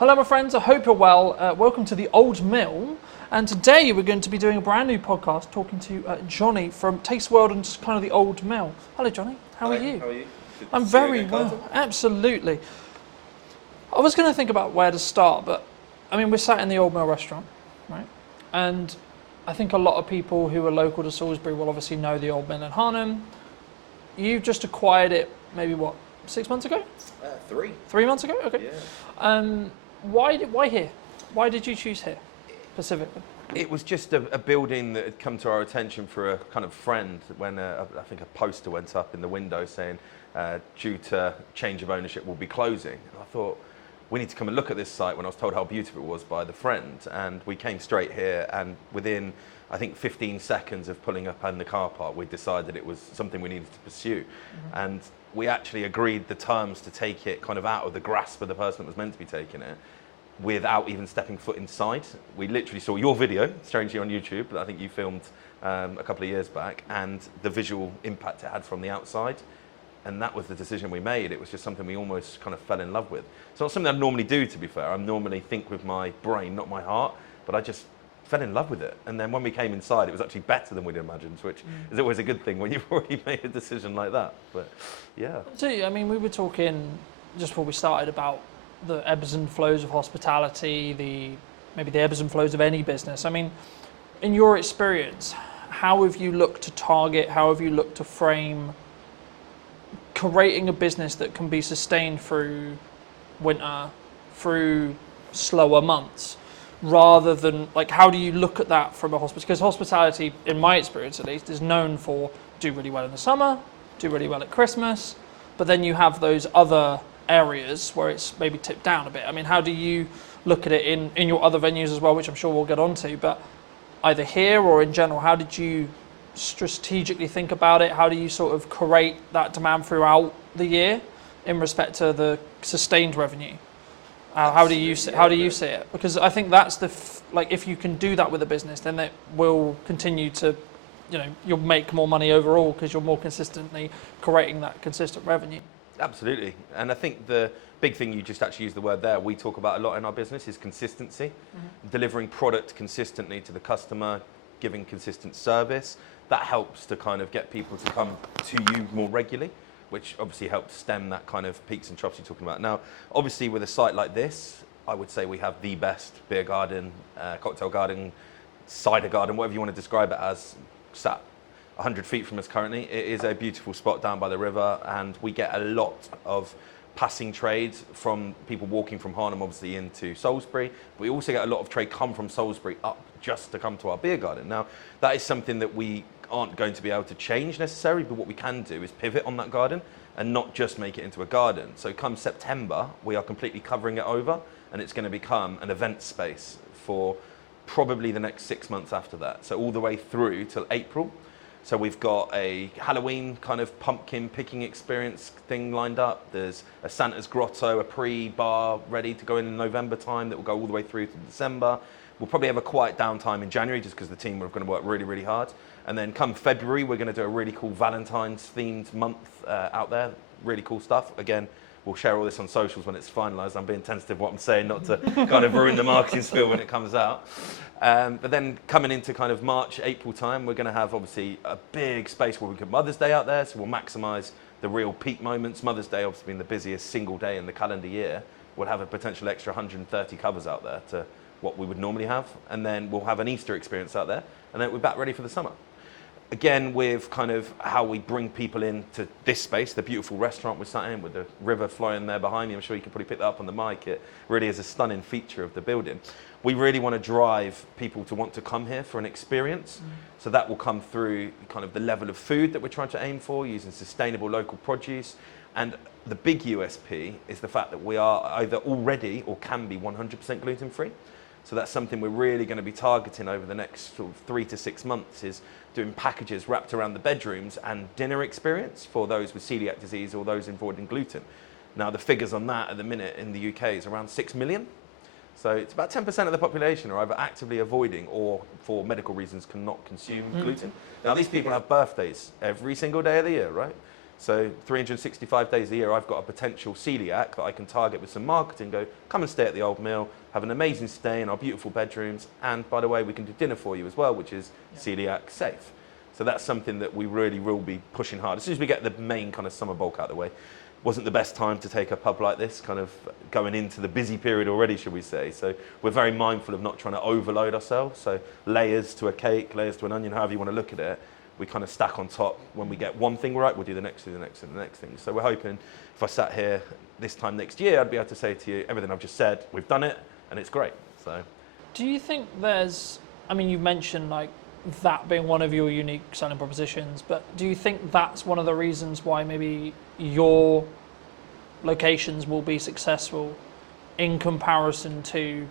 Hello my friends, I hope you're well. Welcome to the Old Mill, and today we're going to be doing a brand new podcast talking to Johnny from Taste World and just kind of the Old Mill. Hello Johnny, how are you? How are you? I'm very well, absolutely. I was going to think about where to start, but I mean we're sat in the Old Mill restaurant, right? And I think a lot of people who are local to Salisbury will obviously know the Old Mill in Harnham. You've just acquired it maybe what, 6 months ago? 3. 3 months ago? Okay. Yeah. Why here? Why did you choose here, specifically? It was just a building that had come to our attention for a kind of friend when I think a poster went up in the window saying, due to change of ownership, we'll be closing. And I thought, we need to come and look at this site when I was told how beautiful it was by the friend. And we came straight here, and within, I think, 15 seconds of pulling up in the car park, we decided it was something we needed to pursue. Mm-hmm. And we actually agreed the terms to take it kind of out of the grasp of the person that was meant to be taking it, without even stepping foot inside. We literally saw your video, strangely on YouTube, that I think you filmed a couple of years back, and the visual impact it had from the outside. And that was the decision we made. It was just something we almost kind of fell in love with. It's not something I normally do, to be fair. I normally think with my brain, not my heart, but I just fell in love with it. And then when we came inside, it was actually better than we'd imagined, which is always a good thing when you've already made a decision like that. But yeah. So, I mean, we were talking just before we started about the ebbs and flows of hospitality, maybe the ebbs and flows of any business. I mean, in your experience, how have you looked to target, how have you looked to frame creating a business that can be sustained through winter, through slower months, rather than, like, how do you look at that from a hospitality? Because hospitality, in my experience at least, is known for do really well in the summer, do really well at Christmas, but then you have those other areas where it's maybe tipped down a bit. I mean, how do you look at it in your other venues as well, which I'm sure we'll get onto, but either here or in general, how did you strategically think about it? How do you sort of create that demand throughout the year in respect to the sustained revenue? How do you see it? Because I think that's like, if you can do that with a business, then it will continue to, you'll make more money overall because you're more consistently creating that consistent revenue. Absolutely. And I think the big thing, you just actually used the word there, we talk about a lot in our business, is consistency. Mm-hmm. Delivering product consistently to the customer, giving consistent service. That helps to kind of get people to come to you more regularly, which obviously helps stem that kind of peaks and troughs you're talking about. Now, obviously with a site like this, I would say we have the best beer garden, cocktail garden, cider garden, whatever you want to describe it as, sat 100 feet from us currently. It is a beautiful spot down by the river, and we get a lot of passing trades from people walking from Harnham obviously into Salisbury. We also get a lot of trade come from Salisbury up just to come to our beer garden. Now, that is something that we aren't going to be able to change necessarily, but what we can do is pivot on that garden and not just make it into a garden. So come September, we are completely covering it over, and it's going to become an event space for probably the next 6 months after that. So all the way through till April. So we've got a Halloween kind of pumpkin picking experience thing lined up. There's a Santa's Grotto, a pre-bar ready to go in November time that will go all the way through to December. We'll probably have a quiet downtime in January just because the team are going to work really, really hard. And then come February, we're going to do a really cool Valentine's themed month out there. Really cool stuff. Again, we'll share all this on socials when it's finalised. I'm being tentative what I'm saying, not to kind of ruin the marketing spiel when it comes out. But then coming into kind of March, April time, we're going to have obviously a big space where we can Mother's Day out there. So we'll maximise the real peak moments. Mother's Day obviously being the busiest single day in the calendar year. We'll have a potential extra 130 covers out there to what we would normally have. And then we'll have an Easter experience out there. And then we're back ready for the summer. Again, with kind of how we bring people into this space, the beautiful restaurant we're sat in with the river flowing there behind me. I'm sure you can probably pick that up on the mic. It really is a stunning feature of the building. We really want to drive people to want to come here for an experience. So that will come through kind of the level of food that we're trying to aim for, using sustainable local produce. And the big USP is the fact that we are either already or can be 100% gluten-free. So that's something we're really going to be targeting over the next sort of 3 to 6 months, is doing packages wrapped around the bedrooms and dinner experience for those with celiac disease or those avoiding gluten. Now, the figures on that at the minute in the UK is around 6 million. So it's about 10% of the population are either actively avoiding or for medical reasons cannot consume gluten. Now, these people have birthdays every single day of the year, right? So 365 days a year, I've got a potential celiac that I can target with some marketing, go, come and stay at the Old Mill, have an amazing stay in our beautiful bedrooms, and by the way, we can do dinner for you as well, which is celiac safe. So that's something that we really will be pushing hard. As soon as we get the main kind of summer bulk out of the way, wasn't the best time to take a pub like this, kind of going into the busy period already, should we say. So we're very mindful of not trying to overload ourselves. So layers to a cake, layers to an onion, however you want to look at it, we kind of stack on top. When we get one thing right, we'll do the next thing, the next thing, the next thing. So we're hoping if I sat here this time next year, I'd be able to say to you, everything I've just said, we've done it, and it's great. So, do you think there's, I mean, you mentioned like that being one of your unique selling propositions, but do you think that's one of the reasons why maybe your locations will be successful in comparison to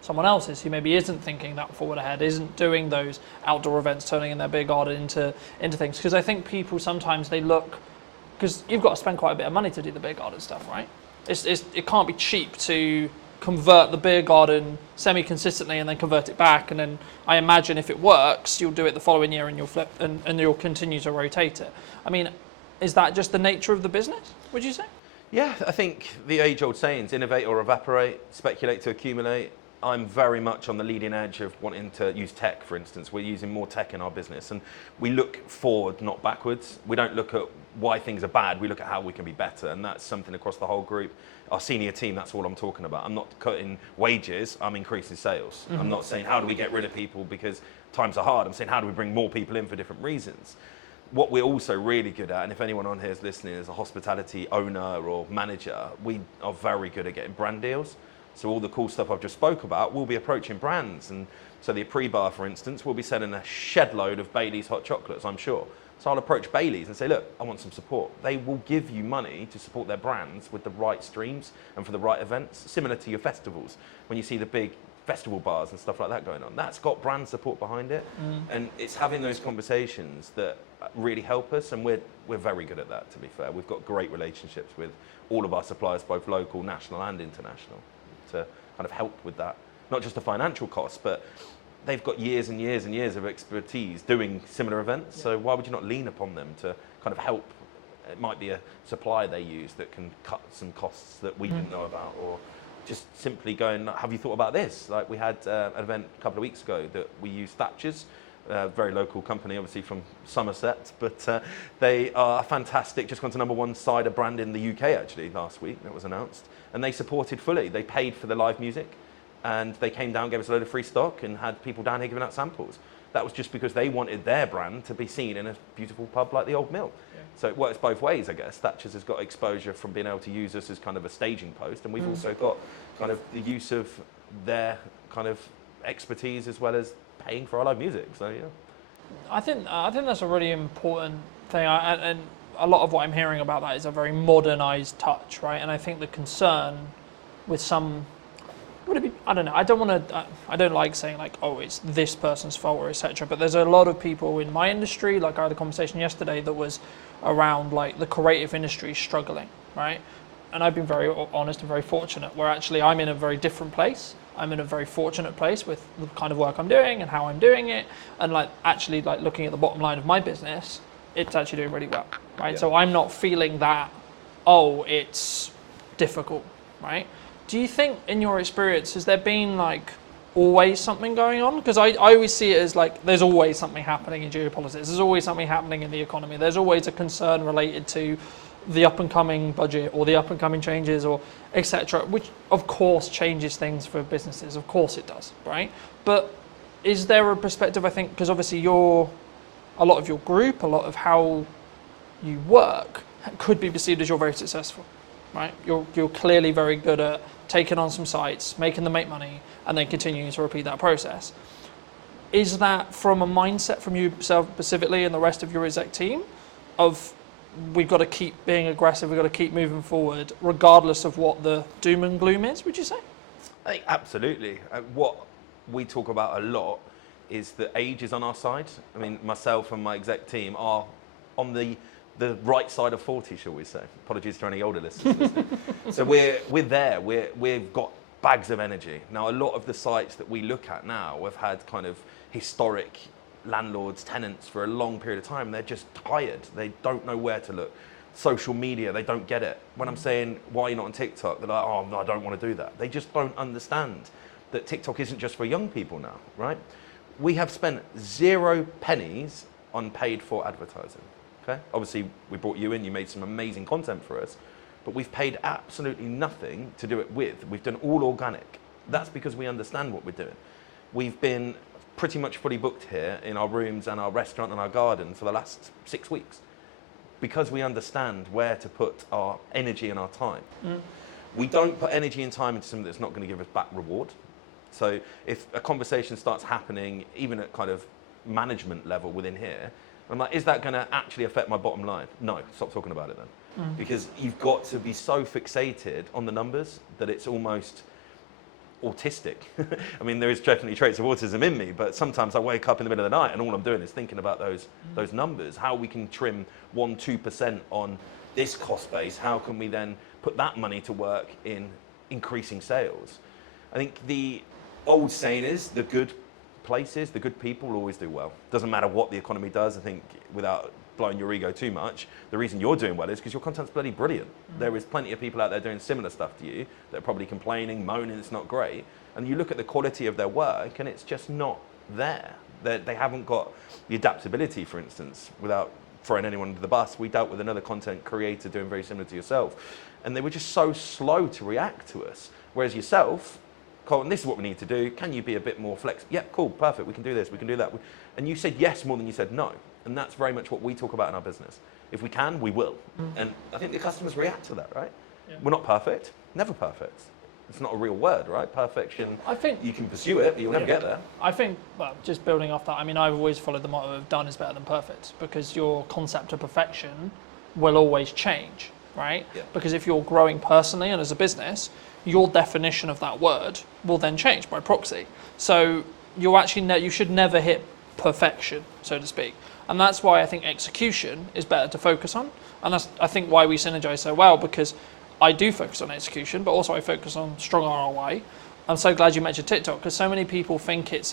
someone else's who maybe isn't thinking that forward ahead, isn't doing those outdoor events, turning in their beer garden into things? Because I think people sometimes they look, because you've got to spend quite a bit of money to do the beer garden stuff, right? It can't be cheap to convert the beer garden semi-consistently and then convert it back, and then I imagine if it works, you'll do it the following year and you'll flip and you'll continue to rotate it. I mean, is that just the nature of the business, would you say? yeah, I think the age-old sayings, innovate or evaporate, speculate to accumulate. I'm very much on the leading edge of wanting to use tech, for instance. We're using more tech in our business, and we look forward, not backwards. We don't look at why things are bad, we look at how we can be better, and that's something across the whole group. Our senior team, that's all I'm talking about. I'm not cutting wages, I'm increasing sales. I'm not saying how do we get rid of people because times are hard. I'm saying how do we bring more people in for different reasons. What we're also really good at, and if anyone on here is listening as a hospitality owner or manager, we are very good at getting brand deals. So all the cool stuff I've just spoke about, we'll be approaching brands. And so the Pre-Bar, for instance, will be selling a shed load of Bailey's hot chocolates, I'm sure. So I'll approach Bailey's and say, look, I want some support. They will give you money to support their brands with the right streams and for the right events, similar to your festivals. When you see the big festival bars and stuff like that going on, that's got brand support behind it. And it's having those conversations that really help us, and we're very good at that, to be fair. We've got great relationships with all of our suppliers, both local, national and international, to kind of help with that. Not just the financial costs, but they've got years and years and years of expertise doing similar events. So why would you not lean upon them to kind of help? It might be a supplier they use that can cut some costs that we didn't know about, or just simply going, have you thought about this? Like we had an event a couple of weeks ago that we used Thatcher's, a very local company, obviously from Somerset, but they are fantastic, just gone to #1 cider brand in the UK actually last week, that was announced, and they supported fully. They paid for the live music, and they came down, gave us a load of free stock, and had people down here giving out samples. That was just because they wanted their brand to be seen in a beautiful pub like the Old Mill. Yeah. So it works both ways, I guess. Thatcher's has got exposure from being able to use us as kind of a staging post, and we've also got kind of the use of their kind of expertise as well as paying for our live music. So yeah, I think that's a really important thing, and a lot of what I'm hearing about that is a very modernised touch, right? And I think the concern with some, would it be, I don't know, I don't like saying like, oh, it's this person's fault or etc. But there's a lot of people in my industry, like I had a conversation yesterday that was around like the creative industry struggling, right? And I've been very honest and very fortunate where actually I'm in a very different place. I'm in a very fortunate place with the kind of work I'm doing and how I'm doing it, and like actually like looking at the bottom line of my business, it's actually doing really well, right? Yeah. So I'm not feeling that, oh, it's difficult, right? Do you think in your experience, has there been like always something going on? Because I always see it as like there's always something happening in geopolitics, there's always something happening in the economy, there's always a concern related to the up and coming budget or the up and coming changes or etc., which of course changes things for businesses, of course it does, right? But is there a perspective, I think, because obviously a lot of your group, a lot of how you work could be perceived as you're very successful, right? You're clearly very good at taking on some sites, making them make money, and then continuing to repeat that process. Is that from a mindset from you specifically and the rest of your exec team of we've got to keep being aggressive, we've got to keep moving forward, regardless of what the doom and gloom is, would you say? I think absolutely. What we talk about a lot is that age is on our side. I mean, myself and my exec team are on the right side of 40, shall we say. Apologies to any older listeners. So we're there, we've got bags of energy. Now, a lot of the sites that we look at now have had kind of historic landlords, tenants for a long period of time. They're just tired. They don't know where to look. social media, they don't get it. When I'm saying, why are you not on TikTok? They're like, oh, no, I don't want to do that. They just don't understand that TikTok isn't just for young people now, right? We have spent 0 pennies on paid for advertising, okay? Obviously, we brought you in, you made some amazing content for us, but we've paid absolutely nothing to do it with. We've done all organic. That's because we understand what we're doing. We've been pretty much fully booked here in our rooms and our restaurant and our garden for the last 6 weeks because we understand where to put our energy and our time. We don't put energy and time into something that's not going to give us back reward. So if a conversation starts happening, even at kind of management level within here, I'm like, is that going to actually affect my bottom line? No, stop talking about it then. Because you've got to be so fixated on the numbers that it's almost autistic. I mean, there is definitely traits of autism in me, but sometimes I wake up in the middle of the night and all I'm doing is thinking about those numbers, how we can trim 1-2% on this cost base, how can we then put that money to work in increasing sales. I think the old saying is the good places, the good people will always do well. Doesn't matter what the economy does. I think without blowing your ego too much, the reason you're doing well is because your content's bloody brilliant. There is plenty of people out there doing similar stuff to you that are probably complaining, moaning it's not great. And you look at the quality of their work and it's just not there. They haven't got the adaptability, for instance, without throwing anyone under the bus. We dealt with another content creator doing very similar to yourself. And they were just so slow to react to us. Whereas yourself, Colton, this is what we need to do. Can you be a bit more flexible? Yeah, cool, perfect. We can do this, we can do that. And you said yes more than you said no. And that's very much what we talk about in our business. If we can, we will. And I think the customers react to that, right? Yeah. We're not perfect, never perfect. It's not a real word, right? Perfection, I think you can pursue it, but you'll never get there. I think, well, just building off that, I mean, I've always followed the motto of done is better than perfect, because your concept of perfection will always change, right? Yeah. Because if you're growing personally and as a business, your definition of that word will then change by proxy. So you actually you should never hit perfection, so to speak. And that's why I think execution is better to focus on. And that's, I think, why we synergize so well, because I do focus on execution, but also I focus on strong ROI. I'm so glad you mentioned TikTok, because so many people think it's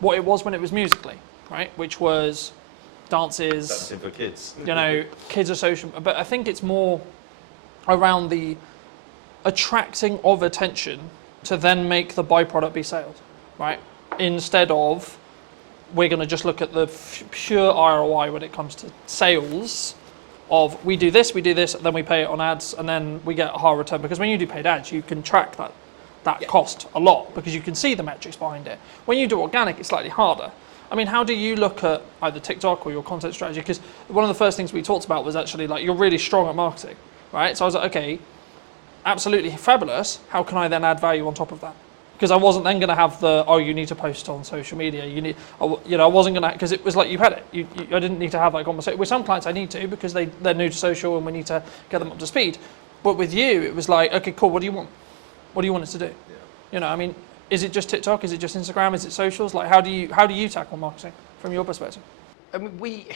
what it was when it was Musical.ly, right? Which was dances. Dancing for kids. You know, kids are social. But I think it's more around the attracting of attention to then make the byproduct be sales, right? Instead of we're going to just look at the pure ROI when it comes to sales of we do this, then we pay it on ads, and then we get a higher return. Because when you do paid ads, you can track that cost a lot because you can see the metrics behind it. When you do organic, it's slightly harder. I mean, how do you look at either TikTok or your content strategy? Because one of the first things we talked about was actually like you're really strong at marketing, right? So I was like, okay, absolutely fabulous. How can I then add value on top of that? Because I wasn't then going to have you need to post on social media. I wasn't going to, because it was like you had it. I didn't need to have that conversation. With some clients I need to because they're new to social and we need to get them up to speed. But with you, it was like, okay, cool, what do you want? What do you want us to do? Yeah. You know, I mean, is it just TikTok? Is it just Instagram? Is it socials? Like, how do you tackle marketing from your perspective? I mean, we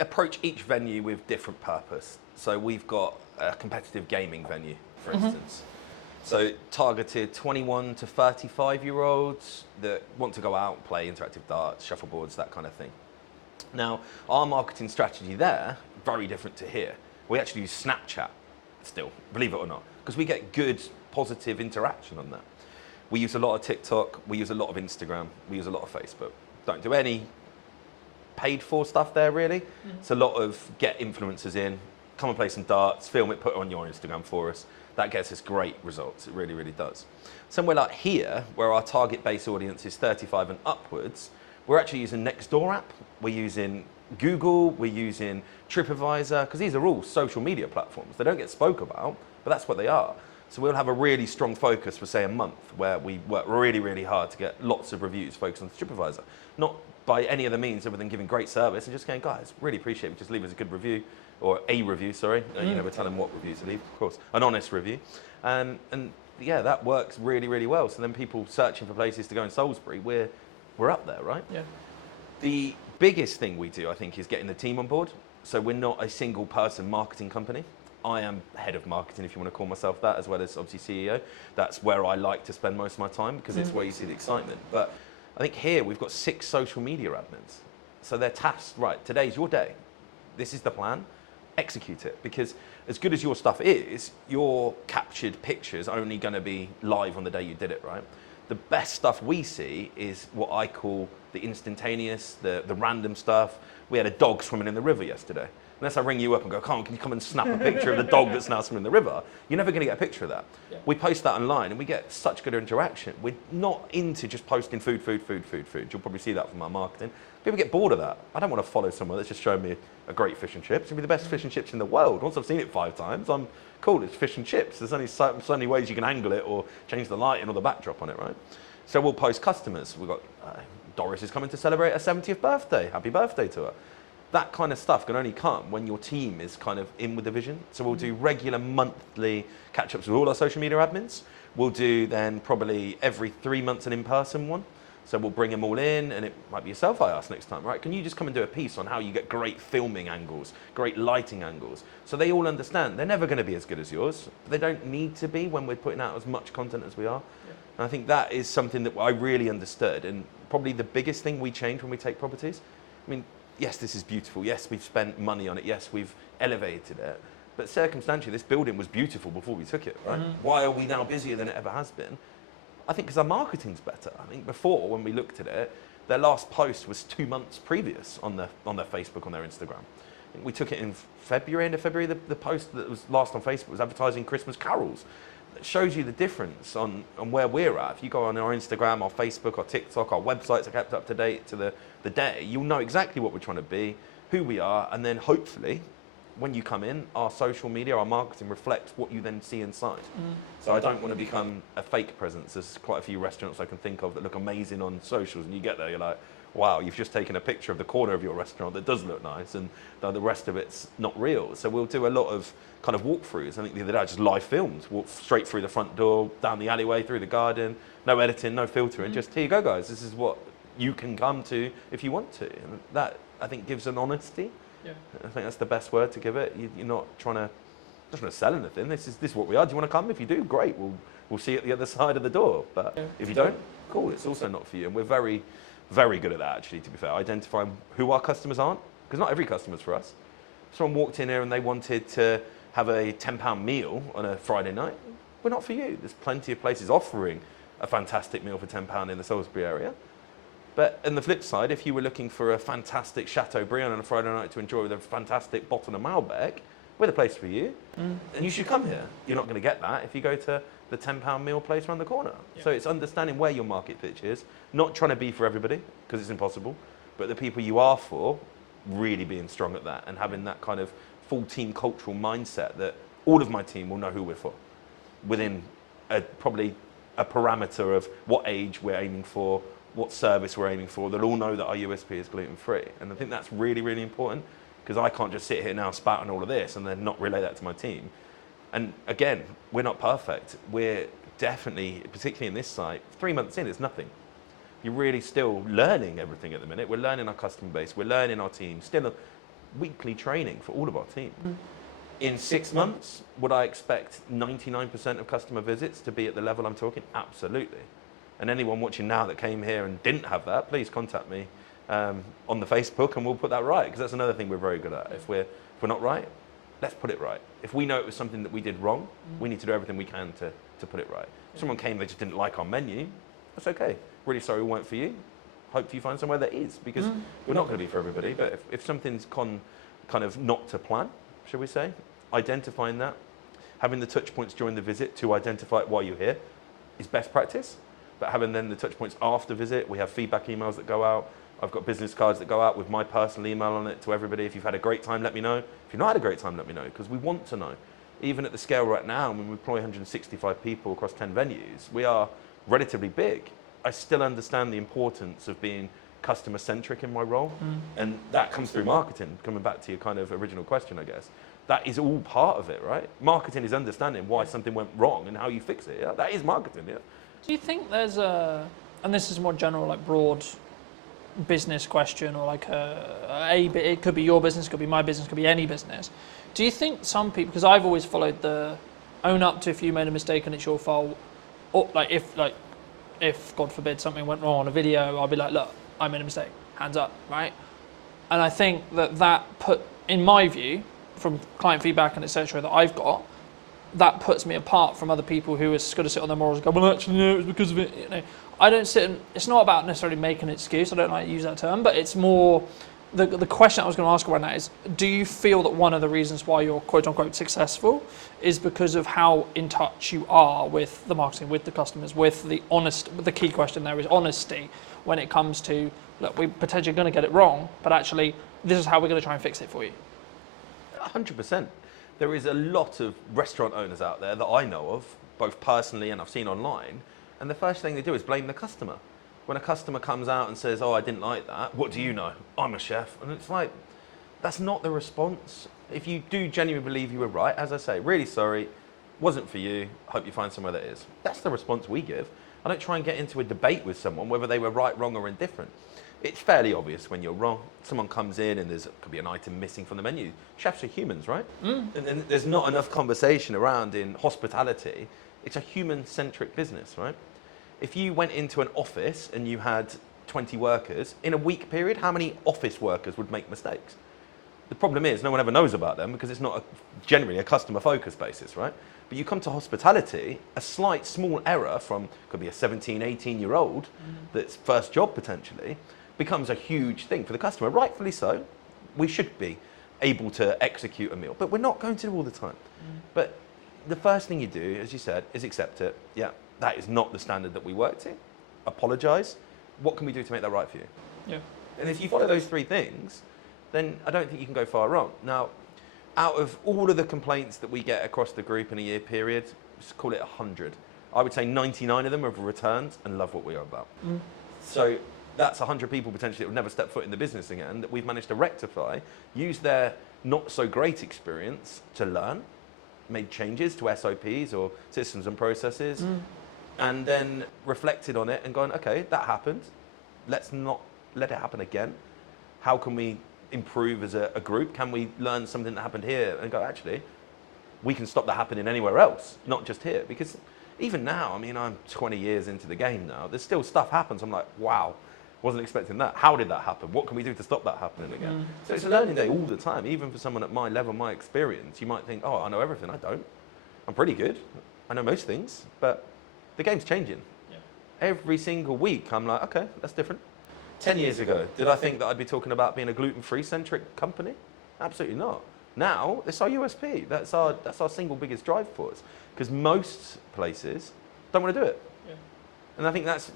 approach each venue with different purpose. So we've got a competitive gaming venue, for instance. So targeted 21 to 35-year-olds that want to go out, play interactive darts, shuffleboards, that kind of thing. Now, our marketing strategy there, very different to here. We actually use Snapchat still, believe it or not, because we get good, positive interaction on that. We use a lot of TikTok, we use a lot of Instagram, we use a lot of Facebook. Don't do any paid for stuff there, really. It's a lot of get influencers in, come and play some darts, film it, put it on your Instagram for us. That gets us great results. It really, really does. Somewhere like here, where our target base audience is 35 and upwards, we're actually using Nextdoor app. We're using Google. We're using TripAdvisor, because these are all social media platforms. They don't get spoke about, but that's what they are. So we'll have a really strong focus for, say, a month, where we work really, really hard to get lots of reviews focused on TripAdvisor. Not by any other means other than giving great service and just going, guys, really appreciate it. Just leave us a good review. Or a review, sorry. You know, we're telling them what reviews to leave, of course. An honest review. And yeah, that works really, really well. So then people searching for places to go in Salisbury, we're up there, right? Yeah. The biggest thing we do, I think, is getting the team on board. So we're not a single person marketing company. I am head of marketing, if you want to call myself that, as well as obviously CEO. That's where I like to spend most of my time because it's where you see the excitement. But I think here we've got 6 social media admins. So they're tasked, right, today's your day. This is the plan. execute it. Because as good as your stuff is, your captured pictures are only going to be live on the day you did it, right? The best stuff we see is what I call the instantaneous, the random stuff. We had a dog swimming in the river yesterday. Unless I ring you up and go, can you come and snap a picture of the dog that's now swimming in the river? You're never going to get a picture of that. Yeah. We post that online and we get such good interaction. We're not into just posting food. You'll probably see that from our marketing. People get bored of that. I don't want to follow someone that's just showing me a great fish and chips. It'll be the best fish and chips in the world. Once I've seen it 5 times, I'm cool, it's fish and chips. There's only so many ways you can angle it or change the lighting or the backdrop on it, right? So we'll post customers. We've got Doris is coming to celebrate her 70th birthday. Happy birthday to her. That kind of stuff can only come when your team is kind of in with the vision. So we'll do regular monthly catch-ups with all our social media admins. We'll do then probably every 3 months an in-person one. So we'll bring them all in, and it might be yourself I ask next time, right? Can you just come and do a piece on how you get great filming angles, great lighting angles? So they all understand they're never going to be as good as yours. But they don't need to be when we're putting out as much content as we are. Yeah. And I think that is something that I really understood, and probably the biggest thing we change when we take properties. I mean, yes, this is beautiful. Yes, we've spent money on it. Yes, we've elevated it. But circumstantially, this building was beautiful before we took it, right? Mm-hmm. Why are we now busier than it ever has been? I think because our marketing's better. I think before, when we looked at it, their last post was 2 months previous on their Facebook, on their Instagram. I think we took it in February, end of February. The post that was last on Facebook was advertising Christmas carols. It shows you the difference on where we're at. If you go on our Instagram, our Facebook, our TikTok, our websites are kept up to date to the day, you'll know exactly what we're trying to be, who we are, and then hopefully, when you come in, our social media, our marketing reflects what you then see inside. So I don't want to become a fake presence. There's quite a few restaurants I can think of that look amazing on socials, and you get there, you're like, wow, you've just taken a picture of the corner of your restaurant that does look nice, and the rest of it's not real. So we'll do a lot of kind of walkthroughs. I think the other day I just live filmed, walk straight through the front door, down the alleyway, through the garden, no editing, no filtering, just here you go, guys. This is what you can come to if you want to. And that, I think, gives an honesty. Yeah. I think that's the best word to give it. You're not trying to sell anything. This is what we are. Do you want to come? If you do, great. We'll see you at the other side of the door. But if you don't, cool. It's also not for you. And we're very, very good at that, actually, to be fair. Identifying who our customers aren't, because not every customer's for us. If someone walked in here and they wanted to have a £10 meal on a Friday night, we're not for you. There's plenty of places offering a fantastic meal for £10 in the Salisbury area. But on the flip side, if you were looking for a fantastic Chateaubriand on a Friday night to enjoy with a fantastic bottle of Malbec, we're the place for you. And you should come here. You're not going to get that if you go to the £10 meal place around the corner. Yeah. So it's understanding where your market pitch is, not trying to be for everybody, because it's impossible, but the people you are for, really being strong at that and having that kind of full team cultural mindset that all of my team will know who we're for within probably a parameter of what age we're aiming for, what service we're aiming for. They'll all know that our USP is gluten-free. And I think that's really, really important, because I can't just sit here now spouting all of this and then not relay that to my team. And again, we're not perfect. We're definitely, particularly in this site, 3 months in, it's nothing. You're really still learning everything at the minute. We're learning our customer base. We're learning our team. Still a weekly training for all of our team. In 6 months, would I expect 99% of customer visits to be at the level I'm talking? Absolutely. And anyone watching now that came here and didn't have that, please contact me on the Facebook, and we'll put that right, because that's another thing we're very good at. If we're not right, let's put it right. If we know it was something that we did wrong, we need to do everything we can to put it right. If someone came, they just didn't like our menu, that's okay. Really sorry we weren't for you. Hope you find somewhere that is, because we're not going to be for everybody. But if something's kind of not to plan, shall we say, identifying that, having the touch points during the visit to identify it while you're here is best practice. But having then the touch points after visit, we have feedback emails that go out. I've got business cards that go out with my personal email on it to everybody. If you've had a great time, let me know. If you've not had a great time, let me know, because we want to know. Even at the scale we're at now, when we employ 165 people across 10 venues, we are relatively big. I still understand the importance of being customer-centric in my role. And that comes through marketing, coming back to your kind of original question, I guess. That is all part of it, right? Marketing is understanding why something went wrong and how you fix it. Yeah? That is marketing, yeah. Do you think there's and this is more general, like broad business question, or like it could be your business, could be my business, could be any business. Do you think some people, because I've always followed the own up to if you made a mistake and it's your fault, or if God forbid something went wrong on a video, I'll be like, look, I made a mistake, hands up, right? And I think that put, in my view, from client feedback and etc. that I've got, that puts me apart from other people who are just going to sit on their morals and go, well, actually, no, it was because of it. You know, I don't sit and, it's not about necessarily making an excuse. I don't like to use that term, but it's more, the question I was going to ask around that is, do you feel that one of the reasons why you're quote unquote successful is because of how in touch you are with the marketing, with the customers, with the key question there is honesty when it comes to, look, we're potentially going to get it wrong, but actually this is how we're going to try and fix it for you. 100%. There is a lot of restaurant owners out there that I know of, both personally and I've seen online, and the first thing they do is blame the customer. When a customer comes out and says, oh, I didn't like that, what do you know? I'm a chef. And it's like, that's not the response. If you do genuinely believe you were right, as I say, really sorry, wasn't for you, hope you find somewhere that is. That's the response we give. I don't try and get into a debate with someone whether they were right, wrong, or indifferent. It's fairly obvious when you're wrong. Someone comes in and could be an item missing from the menu. Chefs are humans, right? And there's not enough conversation around in hospitality. It's a human-centric business, right? If you went into an office and you had 20 workers, in a week period, how many office workers would make mistakes? The problem is no one ever knows about them because it's not generally a customer-focused basis, right? But you come to hospitality, a slight small error from, could be a 17, 18-year-old that's first job potentially, becomes a huge thing for the customer. Rightfully so. We should be able to execute a meal, but we're not going to all the time. But the first thing you do, as you said, is accept it. Yeah, that is not the standard that we work to. Apologise. What can we do to make that right for you? Yeah. And if you follow those three things, then I don't think you can go far wrong. Now, out of all of the complaints that we get across the group in a year period, let's call it 100. I would say 99 of them have returned and love what we are about. So that's 100 people potentially that would never step foot in the business again that we've managed to rectify, use their not so great experience to learn, made changes to SOPs or systems and processes, and then reflected on it and gone, okay, that happened. Let's not let it happen again. How can we improve as a group? Can we learn something that happened here and go, actually, we can stop that happening anywhere else, not just here? Because even now, I mean, I'm 20 years into the game now, there's still stuff happens. I'm like, wow, wasn't expecting that. How did that happen? What can we do to stop that happening again? So it's a learning day all the time. Even for someone at my level, my experience, you might think, oh, I know everything. I don't. I'm pretty good. I know most things, but the game's changing. Yeah. Every single week, I'm like, okay, that's different. 10 years ago, did I think that I'd be talking about being a gluten-free centric company? Absolutely not. Now, it's our USP. That's our single biggest drive for us. Because most places don't want to do it. Yeah. And I think that's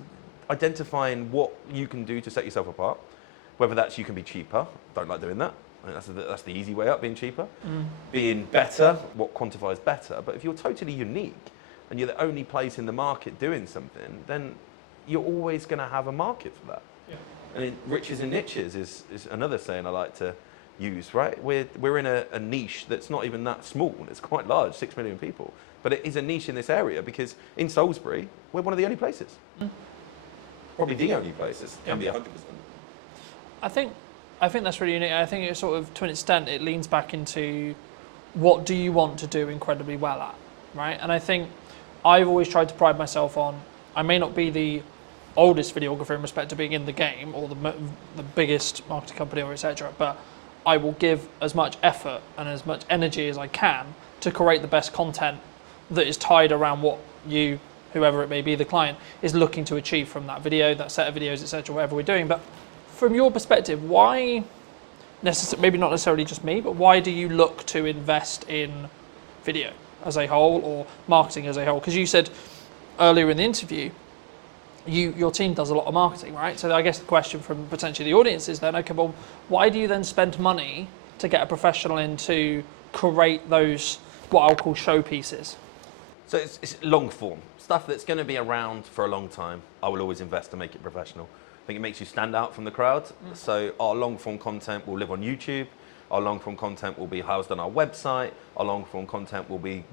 identifying what you can do to set yourself apart. Whether that's you can be cheaper, don't like doing that. I think that's the easy way up, being cheaper. Being better, what quantifies better. But if you're totally unique and you're the only place in the market doing something, then you're always going to have a market for that. Yeah. And riches and niches is another saying I like to use, right? We're in a niche that's not even that small. It's quite large, 6 million people. But it is a niche in this area because in Salisbury, we're one of the only places. Probably the only places. Can be 100%. I think that's really unique. I think it sort of, to an extent, it leans back into what do you want to do incredibly well at, right? And I think I've always tried to pride myself on, I may not be the oldest videographer in respect to being in the game or the biggest marketing company or etc., but I will give as much effort and as much energy as I can to create the best content that is tied around what you, whoever it may be, the client, is looking to achieve from that video, that set of videos, etc., whatever we're doing. But from your perspective, why, maybe not necessarily just me, but why do you look to invest in video as a whole or marketing as a whole? Because you said earlier in the interview, your team does a lot of marketing, right? So I guess the question from potentially the audience is then, okay, well, why do you then spend money to get a professional in to create those, what I'll call showpieces? So it's long form. Stuff that's going to be around for a long time, I will always invest to make it professional. I think it makes you stand out from the crowd. So our long form content will live on YouTube. Our long form content will be housed on our website. Our long form content will be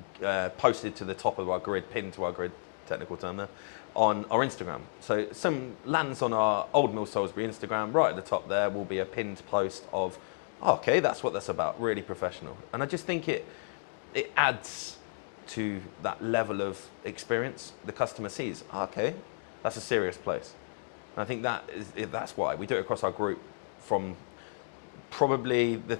posted to the top of our grid, pinned to our grid, technical term there, on our Instagram. So some lands on our Old Mill Salisbury Instagram, right at the top there will be a pinned post of, oh, okay, that's what that's about, really professional. And I just think it adds to that level of experience. The customer sees, oh, okay, that's a serious place. And I think that's why we do it across our group from probably the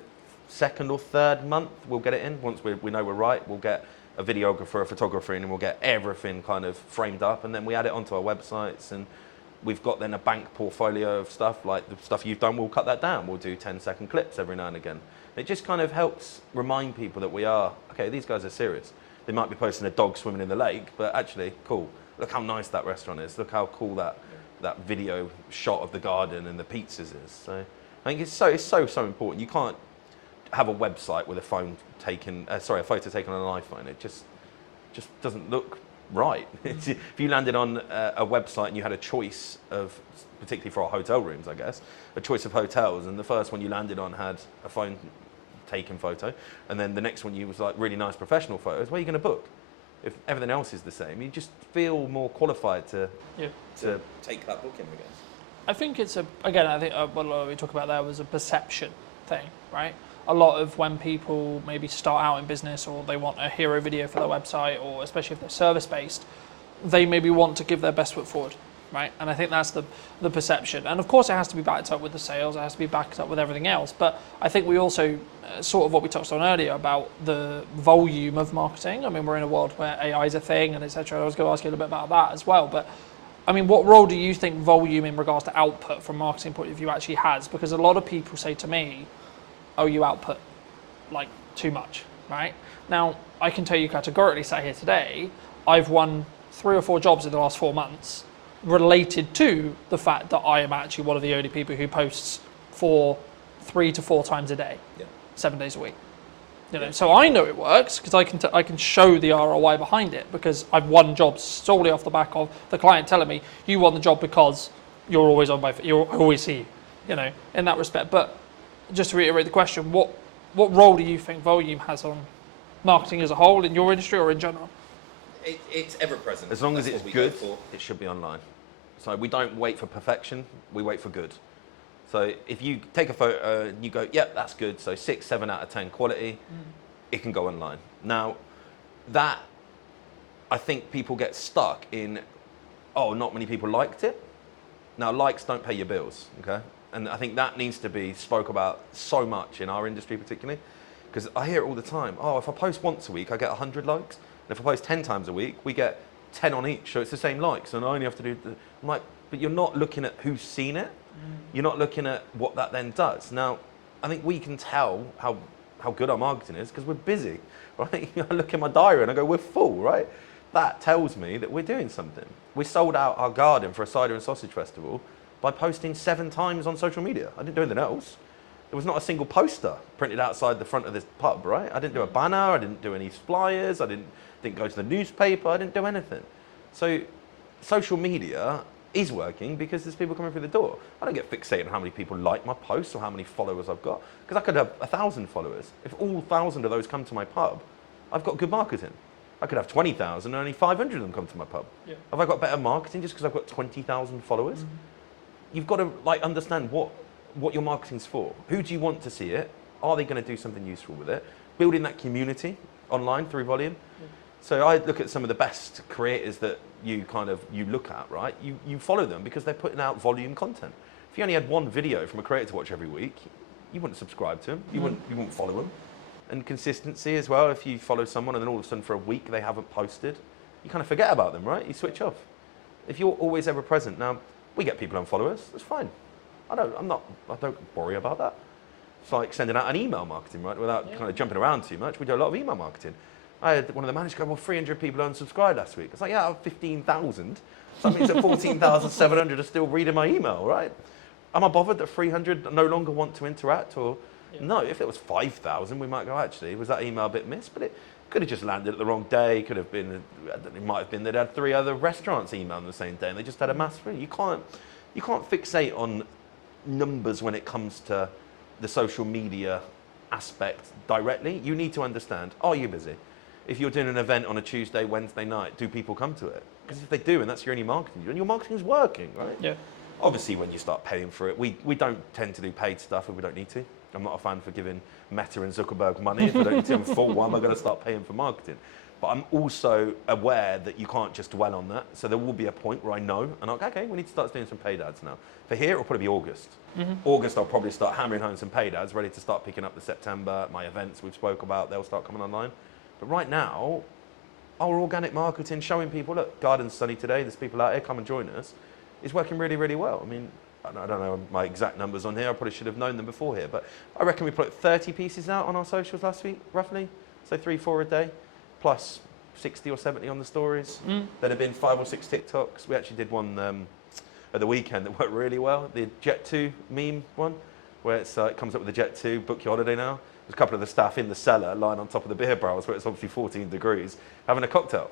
second or third month, we'll get it in. Once we know we're right, we'll get a videographer, a photographer in, and we'll get everything kind of framed up, and then we add it onto our websites, and we've got then a bank portfolio of stuff, like the stuff you've done, we'll cut that down. We'll do 10-second clips every now and again. It just kind of helps remind people that we are, okay, these guys are serious. They might be posting a dog swimming in the lake, but actually, cool. Look how nice that restaurant is. Look how cool that video shot of the garden and the pizzas is. So I think it's so important. You can't have a website with a photo taken on an iPhone. It just doesn't look right. If you landed on a website and you had a choice of, particularly for our hotel rooms, I guess, a choice of hotels, and the first one you landed on had a phone taken photo, and then the next one you was like really nice professional photos, where are you going to book? If everything else is the same, you just feel more qualified to take that booking, I guess. I think it's I think what we talked about there was a perception thing, right? A lot of when people maybe start out in business, or they want a hero video for their website, or especially if they're service-based, they maybe want to give their best foot forward, right? And I think that's the perception. And of course it has to be backed up with the sales, it has to be backed up with everything else. But I think we also, sort of what we touched on earlier about the volume of marketing. I mean, we're in a world where AI is a thing and etc. I was going to ask you a little bit about that as well. But I mean, what role do you think volume in regards to output from a marketing point of view actually has? Because a lot of people say to me, oh, you output like too much, right? Now, I can tell you categorically, sat here today, I've won 3 or 4 jobs in the last 4 months related to the fact that I am actually one of the only people who posts for 3 to 4 times a day, 7 days a week. You know, so I know it works because I can show the ROI behind it, because I've won jobs solely off the back of the client telling me you won the job because you're always on I always see you, you know, in that respect. But just to reiterate the question, what role do you think volume has on marketing as a whole in your industry or in general? It's ever present. As long as it's good, it should be online. So we don't wait for perfection, we wait for good. So if you take a photo and you go, yeah, that's good, so 6, 7 out of 10 quality, it can go online. Now, that, I think people get stuck in, oh, not many people liked it. Now, likes don't pay your bills, okay? And I think that needs to be spoke about so much in our industry particularly, because I hear it all the time. Oh, if I post once a week, I get 100 likes. And if I post 10 times a week, we get 10 on each, so it's the same likes. And I only have to do, I'm like, but you're not looking at who's seen it. You're not looking at what that then does. Now, I think we can tell how good our marketing is because we're busy, right? I look in my diary and I go, we're full, right? That tells me that we're doing something. We sold out our garden for a cider and sausage festival by posting 7 times on social media. I didn't do anything else. There was not a single poster printed outside the front of this pub, right? I didn't do a banner, I didn't do any flyers, I didn't go to the newspaper, I didn't do anything. So social media is working because there's people coming through the door. I don't get fixated on how many people like my posts or how many followers I've got, because I could have 1,000 followers. If all 1,000 of those come to my pub, I've got good marketing. I could have 20,000 and only 500 of them come to my pub. Yeah. Have I got better marketing just because I've got 20,000 followers? You've got to understand what your marketing's for. Who do you want to see it? Are they going to do something useful with it? Building that community online through volume. Yeah. So I look at some of the best creators that you look at, right? You follow them because they're putting out volume content. If you only had one video from a creator to watch every week, you wouldn't subscribe to them. You wouldn't follow them. And consistency as well. If you follow someone and then all of a sudden for a week they haven't posted, you kind of forget about them, right? You switch off. If you're always ever present, now we get people unfollow us. That's fine. I don't worry about that. It's like sending out an email marketing, right? Without kind of jumping around too much. We do a lot of email marketing. I had one of the managers go, well, 300 people unsubscribed last week. It's like, yeah, out of 15,000. So that means that 14,700 are still reading my email, right? Am I bothered that 300 no longer want to interact? Or no, if it was 5,000, we might go, actually, was that email a bit missed? But it could have just landed at the wrong day. Could have been, it might have been that they had 3 other restaurants email on the same day and they just had a mass free. You can't fixate on numbers when it comes to the social media aspect directly. You need to understand, are you busy? If you're doing an event on a Tuesday, Wednesday night, do people come to it? Because if they do, and that's your only marketing, and your marketing's working, right? Yeah. Obviously, when you start paying for it, we don't tend to do paid stuff if we don't need to. I'm not a fan for giving Meta and Zuckerberg money if I don't need to. I'm full. Why am I going to start paying for marketing? But But I'm also aware that you can't just dwell on that. So there will be a point where I know, and I'm like, okay, we need to start doing some paid ads now. For here, it'll probably be August. August, I'll probably start hammering home some paid ads, ready to start picking up the September. My events we've spoke about, they'll start coming online. But right now, our organic marketing, showing people, look, garden's sunny today, there's people out here, come and join us, is working really, really well. I mean, I don't know my exact numbers on here, I probably should have known them before here, but I reckon we put 30 pieces out on our socials last week, roughly. So 3-4 a day, plus 60 or 70 on the stories. There have been 5 or 6 TikToks. We actually did one at the weekend that worked really well, the Jet 2 meme one, where it comes up with the Jet 2, book your holiday now. There's a couple of the staff in the cellar lying on top of the beer barrels where it's obviously 14 degrees, having a cocktail.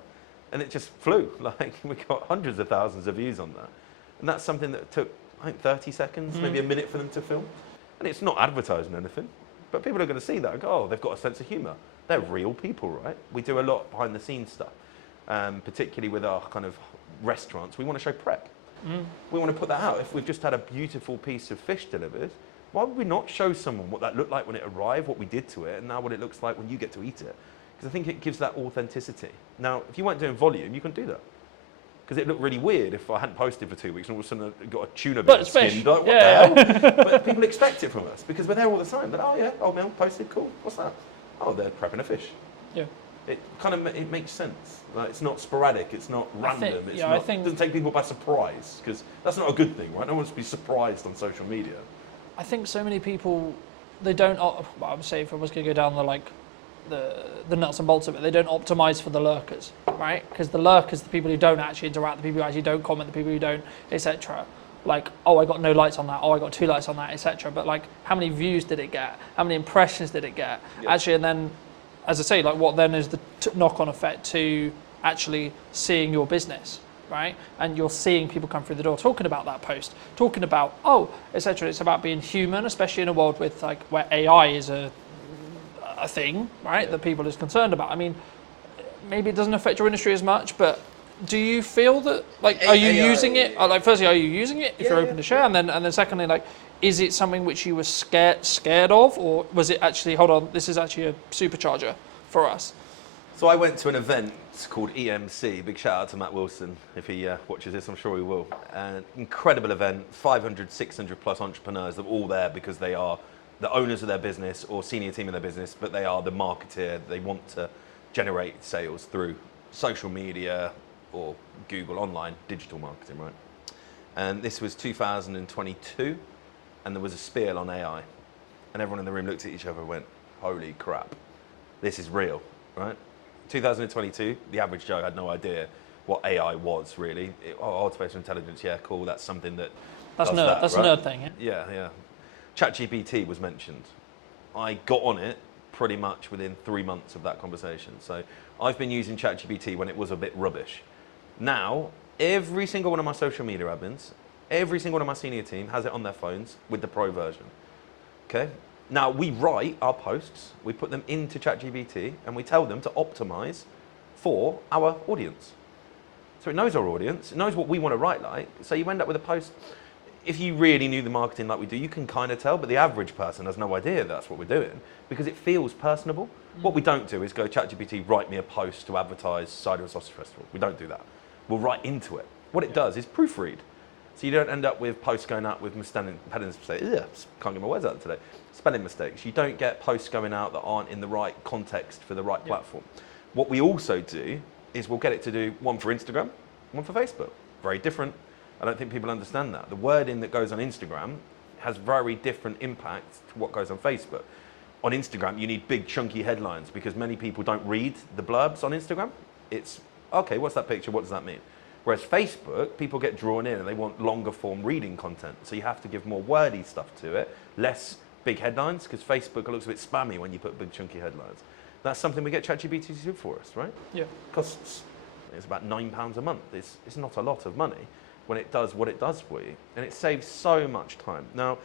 And it just flew. Like, we got hundreds of thousands of views on that. And that's something that took, I think, 30 seconds, maybe a minute for them to film. And it's not advertising anything, but people are going to see that and go, oh, they've got a sense of humour. They're real people, right? We do a lot behind the scenes stuff, particularly with our kind of restaurants. We want to show prep. We want to put that out. If we've just had a beautiful piece of fish delivered, why would we not show someone what that looked like when it arrived, what we did to it, and now what it looks like when you get to eat it? Because I think it gives that authenticity. Now, if you weren't doing volume, you couldn't do that. Because it looked really weird if I hadn't posted for 2 weeks and all of a sudden I got a tuna beer skinned. Like, what the hell? But people expect it from us because we're there all the time. They're like, oh yeah, old Mel posted, cool. What's that? Oh, they're prepping a fish. Yeah. It kind of it makes sense. Like, it's not sporadic. It's not random. It doesn't take people by surprise because that's not a good thing, right? No one wants to be surprised on social media. I think so many people, they don't. Well, I would say if I was going to go down the nuts and bolts of it, they don't optimize for the lurkers, right? Because the lurkers, the people who don't actually interact, the people who actually don't comment, the people who don't, etc. Like, oh, I got no likes on that. Oh, I got 2 likes on that, etc. But like, how many views did it get? How many impressions did it get? Yeah. Actually, and then, as I say, like, what then is the knock-on effect to actually seeing your business? Right? And you're seeing people come through the door talking about that post, talking about, oh, etc. It's about being human, especially in a world with like where AI is a thing, right? That people is concerned about. I mean, maybe it doesn't affect your industry as much, but do you feel that, like, are you using it? Like, firstly, are you using it if you're open to share? And then secondly, like, is it something which you were scared of, or was it actually, hold on, this is actually a supercharger for us? So I went to an event called EMC. Big shout out to Matt Wilson. If he watches this, I'm sure he will. An incredible event, 500, 600 plus entrepreneurs that are all there because they are the owners of their business or senior team of their business, but they are the marketeer. They want to generate sales through social media or Google, online, digital marketing, right? And this was 2022, and there was a spiel on AI. And everyone in the room looked at each other and went, holy crap, this is real, right? 2022, the average Joe had no idea what AI was really. Artificial intelligence, yeah, cool. That's something that that's does nerd. That, that's right? a nerd thing. Yeah. ChatGPT was mentioned. I got on it pretty much within 3 months of that conversation. So I've been using ChatGPT when it was a bit rubbish. Now, every single one of my social media admins, every single one of my senior team has it on their phones with the pro version. Okay. Now, we write our posts, we put them into ChatGPT, and we tell them to optimize for our audience. So it knows our audience, it knows what we want to write like, so you end up with a post. If you really knew the marketing like we do, you can kind of tell, but the average person has no idea that's what we're doing, because it feels personable. What we don't do is go, ChatGPT, write me a post to advertise Cider and Sausage Festival. We don't do that. We'll write into it. What it does is proofread. So you don't end up with posts going out with spelling mistakes. Can't get my words out today. Spelling mistakes. You don't get posts going out that aren't in the right context for the right platform. What we also do is we'll get it to do one for Instagram, one for Facebook. Very different. I don't think people understand that. The wording that goes on Instagram has very different impact to what goes on Facebook. On Instagram, you need big chunky headlines because many people don't read the blurbs on Instagram. It's, okay, what's that picture? What does that mean? Whereas Facebook, people get drawn in and they want longer form reading content. So you have to give more wordy stuff to it, less big headlines, because Facebook looks a bit spammy when you put big chunky headlines. That's something we get ChatGPT to do for us, right? Yeah. Costs, it's about £9 a month. It's not a lot of money when it does what it does for you. And it saves so much time. Now,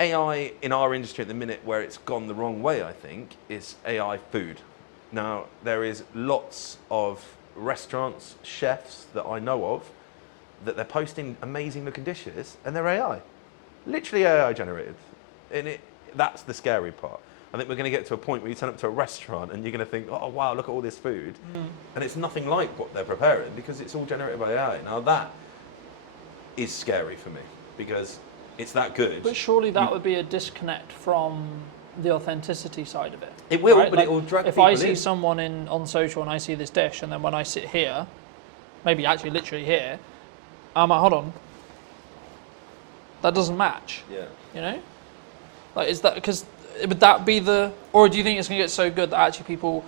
AI in our industry at the minute where it's gone the wrong way, I think, is AI food. Now, there is lots of restaurants, chefs that I know of, that they're posting amazing looking dishes and they're AI. Literally AI generated. And that's the scary part. I think we're going to get to a point where you turn up to a restaurant and you're going to think, oh wow, look at all this food, and it's nothing like what they're preparing because it's all generated by AI. Now that is scary for me because it's that good. But surely that would be a disconnect from the authenticity side of it. It will, right? but Like, it will drag if people I see in. someone on social and I see this dish, and then when I sit here, maybe actually literally here, I'm like, hold on, that doesn't match. Yeah. You know, like is that because would that be or do you think it's going to get so good that actually people,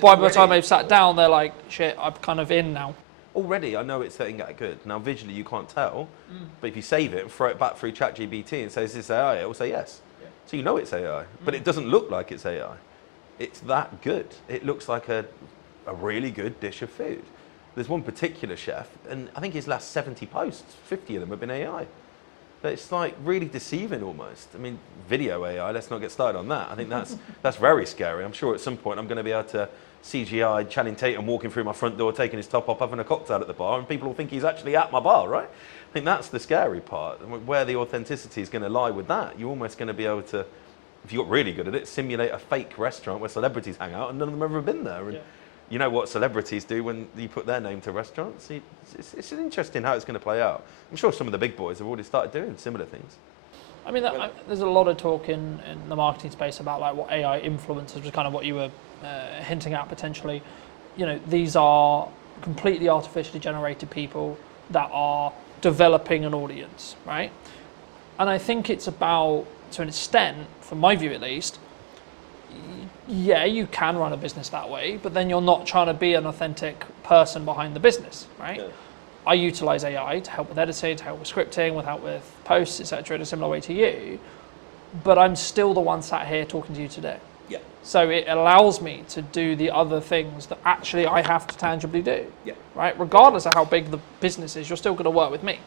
by the time they've sat down, they're like, shit, I'm kind of in now. Already, I know it's getting that good. Now, visually, you can't tell, but if you save it and throw it back through ChatGPT and say, is this AI? It will say yes. Yeah. So you know it's AI, but it doesn't look like it's AI. It's that good. It looks like a really good dish of food. There's one particular chef, and I think his last 70 posts, 50 of them have been AI. But it's like really deceiving almost. I mean, video AI, let's not get started on that. I think that's very scary. I'm sure at some point I'm going to be able to CGI Channing Tatum walking through my front door, taking his top off, having a cocktail at the bar, and people will think he's actually at my bar, right? I think that's the scary part. Where the authenticity is going to lie with that, you're almost going to be able to, if you got really good at it, simulate a fake restaurant where celebrities hang out and none of them have ever been there. And you know what celebrities do when you put their name to restaurants? It's interesting how it's going to play out. I'm sure some of the big boys have already started doing similar things. I mean, there's a lot of talk in the marketing space about like what AI influencers, which is kind of what you were hinting at potentially. You know, these are completely artificially generated people that are developing an audience, right? And I think it's about, to an extent, from my view at least, yeah, you can run a business that way, but then you're not trying to be an authentic person behind the business, right? Yeah. I utilize AI to help with editing, to help with scripting, with help with posts, etc., in a similar way to you, but I'm still the one sat here talking to you today. Yeah. So it allows me to do the other things that actually I have to tangibly do, right? Regardless of how big the business is, you're still going to work with me.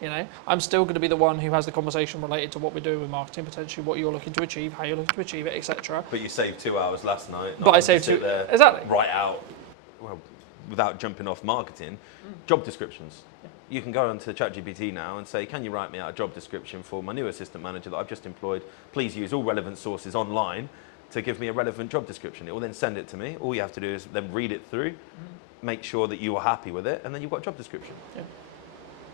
You know, I'm still going to be the one who has the conversation related to what we're doing with marketing, potentially what you're looking to achieve, how you're looking to achieve it, etc. But you saved 2 hours last night. But I saved 2 exactly. Right out, well, without jumping off marketing, job descriptions. Yeah. You can go onto ChatGPT now and say, can you write me out a job description for my new assistant manager that I've just employed? Please use all relevant sources online to give me a relevant job description. It will then send it to me. All you have to do is then read it through, make sure that you are happy with it, and then you've got a job description. Yeah.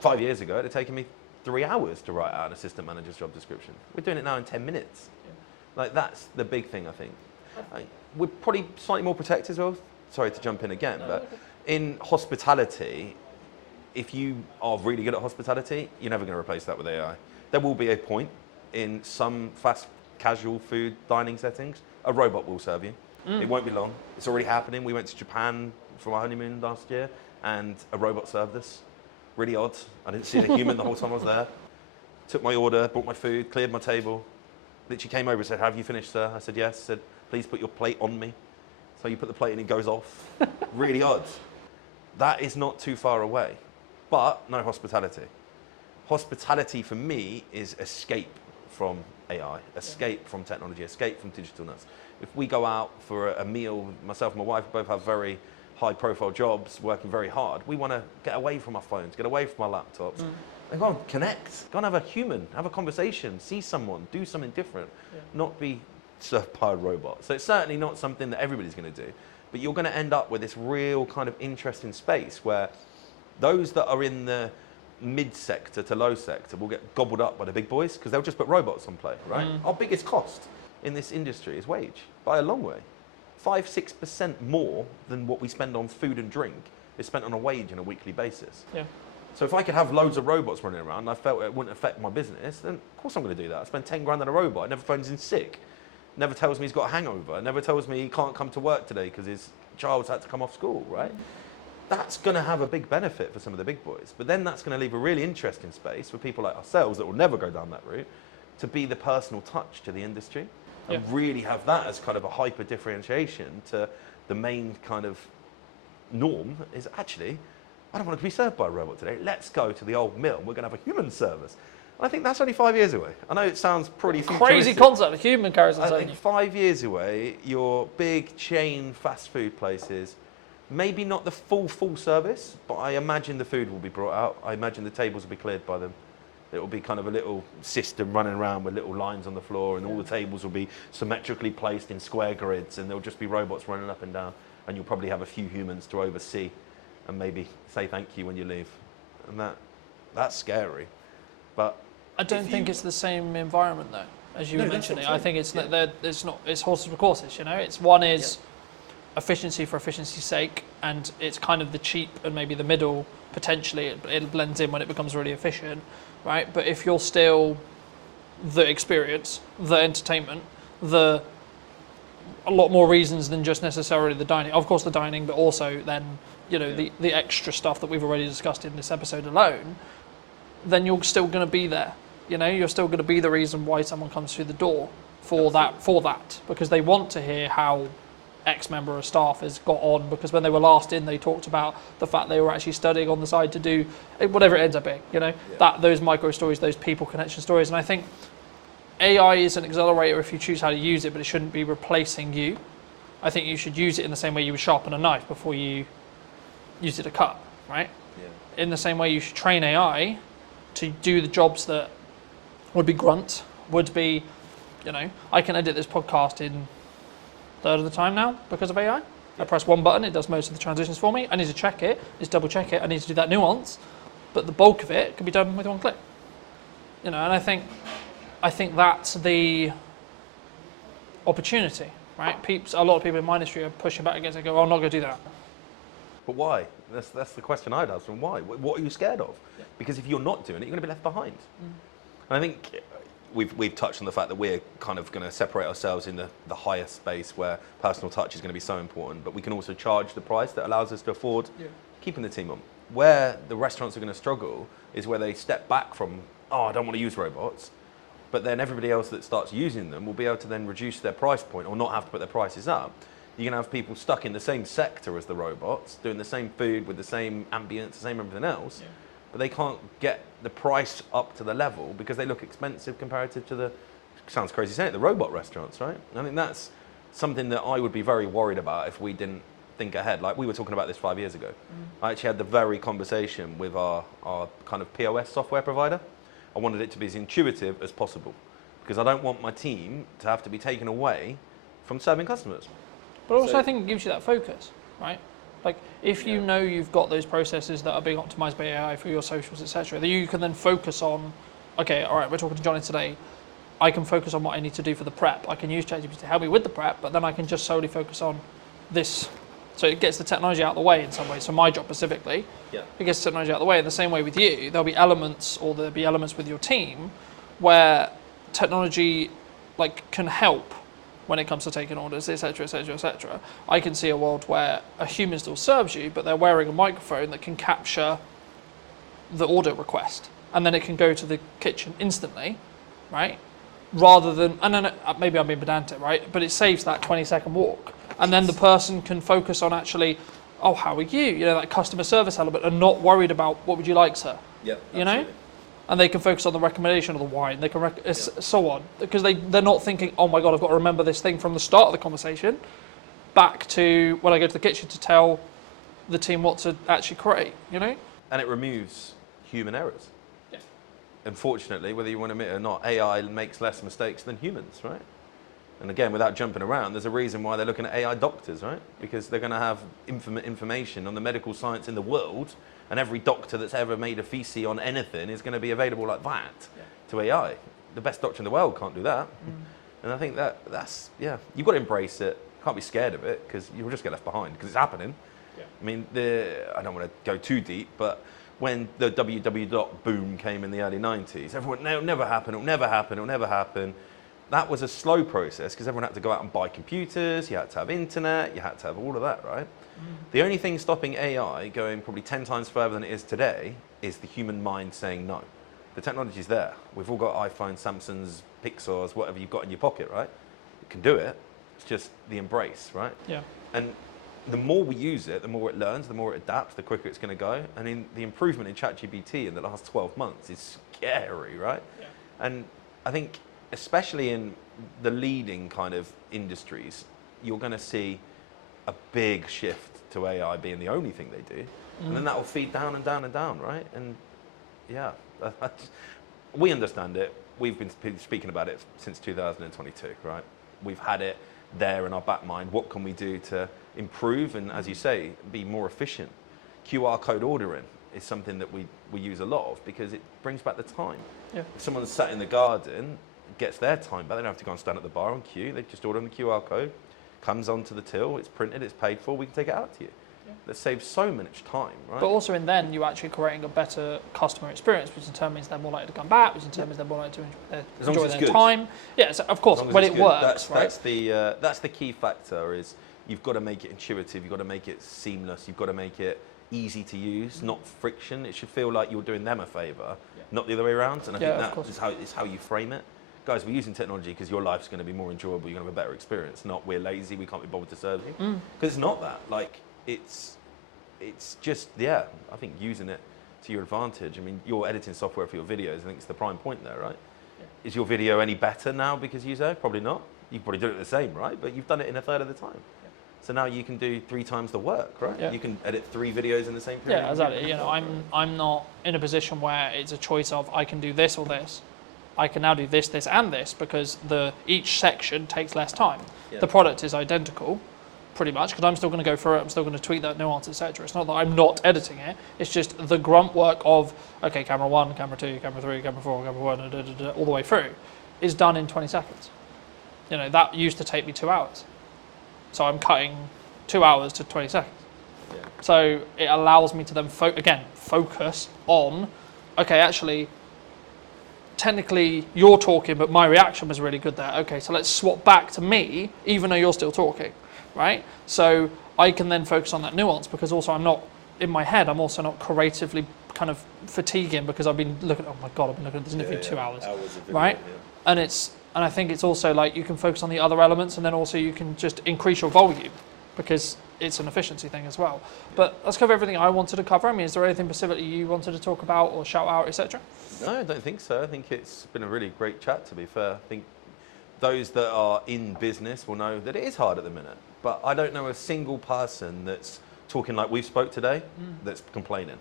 5 years ago, it had taken me 3 hours to write out an assistant manager's job description. We're doing it now in 10 minutes. Yeah. Like, that's the big thing, I think. We're probably slightly more protected as well. Sorry to jump in again, but in hospitality, if you are really good at hospitality, you're never going to replace that with AI. There will be a point in some fast casual food dining settings, a robot will serve you. It won't be long. It's already happening. We went to Japan for my honeymoon last year, and a robot served us. Really odd. I didn't see the human the whole time I was there. Took my order, brought my food, cleared my table. Literally came over and said, have you finished, sir? I said, yes. Said, please put your plate on me. So you put the plate and it goes off. Really odd. That is not too far away. But no hospitality. Hospitality for me is escape from AI, escape from technology, escape from digitalness. If we go out for a meal, myself and my wife both have very high-profile jobs, working very hard. We want to get away from our phones, get away from our laptops, and go and connect. Go and have a human, have a conversation, see someone, do something different, not be served by a robot. So it's certainly not something that everybody's going to do, but you're going to end up with this real kind of interesting space where those that are in the mid-sector to low sector will get gobbled up by the big boys because they'll just put robots on play, right? Our biggest cost in this industry is wage, by a long way. 5-6% more than what we spend on food and drink is spent on a wage on a weekly basis. Yeah. So if I could have loads of robots running around and I felt it wouldn't affect my business, then of course I'm going to do that. I spend 10 grand on a robot. It never phones in sick. Never tells me he's got a hangover. Never tells me he can't come to work today because his child's had to come off school, right? That's going to have a big benefit for some of the big boys. But then that's going to leave a really interesting space for people like ourselves that will never go down that route to be the personal touch to the industry. And really have that as kind of a hyper differentiation to the main kind of norm is actually, I don't want to be served by a robot today. Let's go to the old mill. We're going to have a human service. And I think that's only 5 years away. I know it sounds pretty crazy concept, a human carries I think 5 years away, your big chain fast food places, maybe not the full service, but I imagine the food will be brought out. I imagine the tables will be cleared by them. It will be kind of a little system running around with little lines on the floor, and all the tables will be symmetrically placed in square grids, and there'll just be robots running up and down, and you'll probably have a few humans to oversee and maybe say thank you when you leave. And that's scary. But I don't think it's the same environment though, as you were mentioning. I think it's it's horses for courses, you know. It's one is efficiency for efficiency's sake, and it's kind of the cheap and maybe the middle, potentially it blends in when it becomes really efficient, right? But if you're still the experience, the entertainment, a lot more reasons than just necessarily the dining. Of course the dining, but also then, you know, the extra stuff that we've already discussed in this episode alone, then you're still going to be there. You know, you're still going to be the reason why someone comes through the door for that, because they want to hear how X member of staff has got on, because when they were last in, they talked about the fact they were actually studying on the side to do whatever it ends up being, you know, that those micro stories, those people connection stories. And I think AI is an accelerator if you choose how to use it, but it shouldn't be replacing you. I think you should use it in the same way you would sharpen a knife before you use it to cut, right? Yeah. In the same way you should train AI to do the jobs that would be grunt, would be, you know, I can edit this podcast in a third of the time now because of AI. I press one button, it does most of the transitions for me. I need to check it, just double check it, I need to do that nuance, but the bulk of it can be done with one click. You know, and I think that's the opportunity, right? A lot of people in my industry are pushing back against it, go, oh, I'm not going to do that. But why? That's the question I'd ask them. Why? What are you scared of? Yeah. Because if you're not doing it, you're going to be left behind. And I think we've touched on the fact that we're kind of going to separate ourselves in the higher space where personal touch is going to be so important, but we can also charge the price that allows us to afford keeping the team on. Where the restaurants are going to struggle is where they step back from, oh, I don't want to use robots, but then everybody else that starts using them will be able to then reduce their price point or not have to put their prices up. You're going to have people stuck in the same sector as the robots, doing the same food with the same ambience, the same everything else, but they can't get the price up to the level because they look expensive comparative to sounds crazy saying it, the robot restaurants, right? I think that's something that I would be very worried about if we didn't think ahead. Like we were talking about this 5 years ago. I actually had the very conversation with our kind of POS software provider. I wanted it to be as intuitive as possible because I don't want my team to have to be taken away from serving customers. But also I think it gives you that focus, right? Like if you know you've got those processes that are being optimized by AI for your socials, etc., that you can then focus on, okay, all right, we're talking to Johnny today. I can focus on what I need to do for the prep. I can use ChatGPT to help me with the prep, but then I can just solely focus on this. So it gets the technology out of the way in some ways. So my job specifically, it gets the technology out of the way. In the same way with you, there'll be elements with your team where technology can help when it comes to taking orders, etc., etc., etc. I can see a world where a human still serves you, but they're wearing a microphone that can capture the order request, and then it can go to the kitchen instantly, right? Rather than, and then maybe I'm being pedantic, right? But it saves that 20-second walk, and then the person can focus on actually, oh, how are you? You know, that customer service element, and not worried about what would you like, sir? Yeah, you know. And they can focus on the recommendation of the wine. They can so on, because they're not thinking, oh my God, I've got to remember this thing from the start of the conversation, back to when I go to the kitchen to tell the team what to actually create. You know. And it removes human errors. Yeah. Unfortunately, whether you want to admit it or not, AI makes less mistakes than humans, right? And again, without jumping around, there's a reason why they're looking at AI doctors, right? Because they're going to have information on the medical science in the world. And every doctor that's ever made a thesis on anything is going to be available like that to AI. The best doctor in the world can't do that. And I think that's you've got to embrace it. Can't be scared of it because you'll just get left behind because it's happening. Yeah. I mean, I don't want to go too deep, but when the www boom came in the early 90s, everyone, no, it'll never happen, it'll never happen, it'll never happen. That was a slow process because everyone had to go out and buy computers, you had to have internet, you had to have all of that, right? The only thing stopping AI going probably 10 times further than it is today is the human mind saying no. The technology's there. We've all got iPhones, Samsungs, Pixars, whatever you've got in your pocket, right? You can do it. It's just the embrace, right? Yeah. And the more we use it, the more it learns, the more it adapts, the quicker it's going to go. I mean, the improvement in ChatGPT in the last 12 months is scary, right? Yeah. And I think, especially in the leading kind of industries, you're going to see a big shift to AI being the only thing they do. And then that will feed down and down and down, right? And yeah, we understand it. We've been speaking about it since 2022, right? We've had it there in our back mind. What can we do to improve and, as you say, be more efficient? QR code ordering is something that we use a lot of because it brings back the time. Yeah. If someone's sat in the garden, gets their time back. They don't have to go and stand at the bar on queue. They just order on the QR code, comes onto the till, it's printed, it's paid for, we can take it out to you. That saves so much time, right? But also in then, you're actually creating a better customer experience, which in turn means they're more likely to come back, which in turn means they're more likely to enjoy their time. Yeah, so of course, when it works, right? That's the key factor is you've got to make it intuitive, you've got to make it seamless, you've got to make it easy to use, not friction. It should feel like you're doing them a favour, not the other way around. And I think that is how you frame it. Guys, we're using technology because your life's going to be more enjoyable, you're going to have a better experience, not we're lazy, we can't be bothered to serve you. Because it's not that. Like, it's just, I think using it to your advantage. I mean, you're editing software for your videos, I think it's the prime point there, right? Yeah. Is your video any better now because you use it? Probably not. You probably do it the same, right? But you've done it in a third of the time. Yeah. So now you can do 3 times the work, right? Yeah. You can edit 3 videos in the same period. Yeah, exactly. You know, I'm not in a position where it's a choice of I can do this or this. I can now do this, this, and this because each section takes less time. Yeah. The product is identical, pretty much, because I'm still going to go through it, I'm still going to tweak that nuance, etc. It's not that I'm not editing it, it's just the grunt work of, okay, camera 1, camera 2, camera 3, camera 4, camera 1, all the way through, is done in 20 seconds. You know, that used to take me 2 hours. So I'm cutting 2 hours to 20 seconds. Yeah. So it allows me to then, focus on, okay, actually, technically you're talking, but my reaction was really good there. Okay, so let's swap back to me, even though you're still talking. Right? So I can then focus on that nuance because also I'm not, in my head, I'm also not creatively kind of fatiguing because I've been looking, oh my God, I've been looking at this interview 2 hours. Right? Yeah. And I think it's also like you can focus on the other elements and then also you can just increase your volume because it's an efficiency thing as well. Yeah. But let's cover everything I wanted to cover. I mean, is there anything specifically you wanted to talk about or shout out, etc.? No, I don't think so. I think it's been a really great chat, to be fair. I think those that are in business will know that it is hard at the minute. But I don't know a single person that's talking like we've spoke today that's complaining,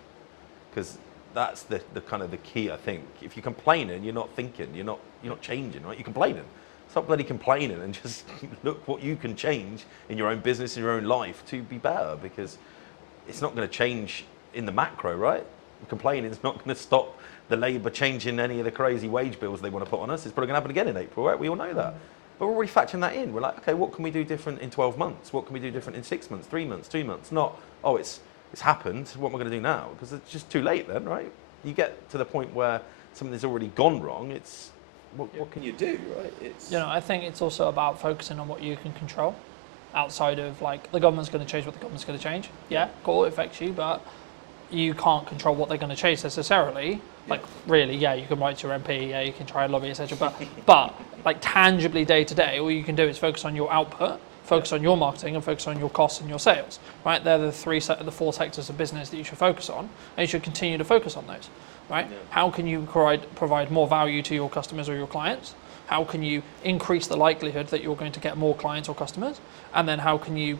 because that's the kind of the key. I think if you're complaining, you're not thinking, you're not changing, right? You're complaining. Stop bloody complaining and just look what you can change in your own business, in your own life to be better, because it's not going to change in the macro, right? Complaining is not going to stop the Labour changing any of the crazy wage bills they want to put on us. It's probably going to happen again in April, right? We all know that. But we're already factoring that in. We're like, okay, what can we do different in 12 months? What can we do different in 6 months, 3 months, 2 months? Not, oh, it's happened. What am I going to do now? Because it's just too late then, right? You get to the point where something's already gone wrong. It's what can you do, right? I think it's also about focusing on what you can control outside of like the government's going to change what the government's going to change. Yeah, cool, it affects you, but you can't control what they're going to change necessarily. Like really, you can write to your MP, you can try and lobby, etc. But like tangibly day to day, all you can do is focus on your output, focus on your marketing, and focus on your costs and your sales. Right? They're the 4 sectors of business that you should focus on, and you should continue to focus on those. Right? Yeah. How can you provide more value to your customers or your clients? How can you increase the likelihood that you're going to get more clients or customers? And then how can you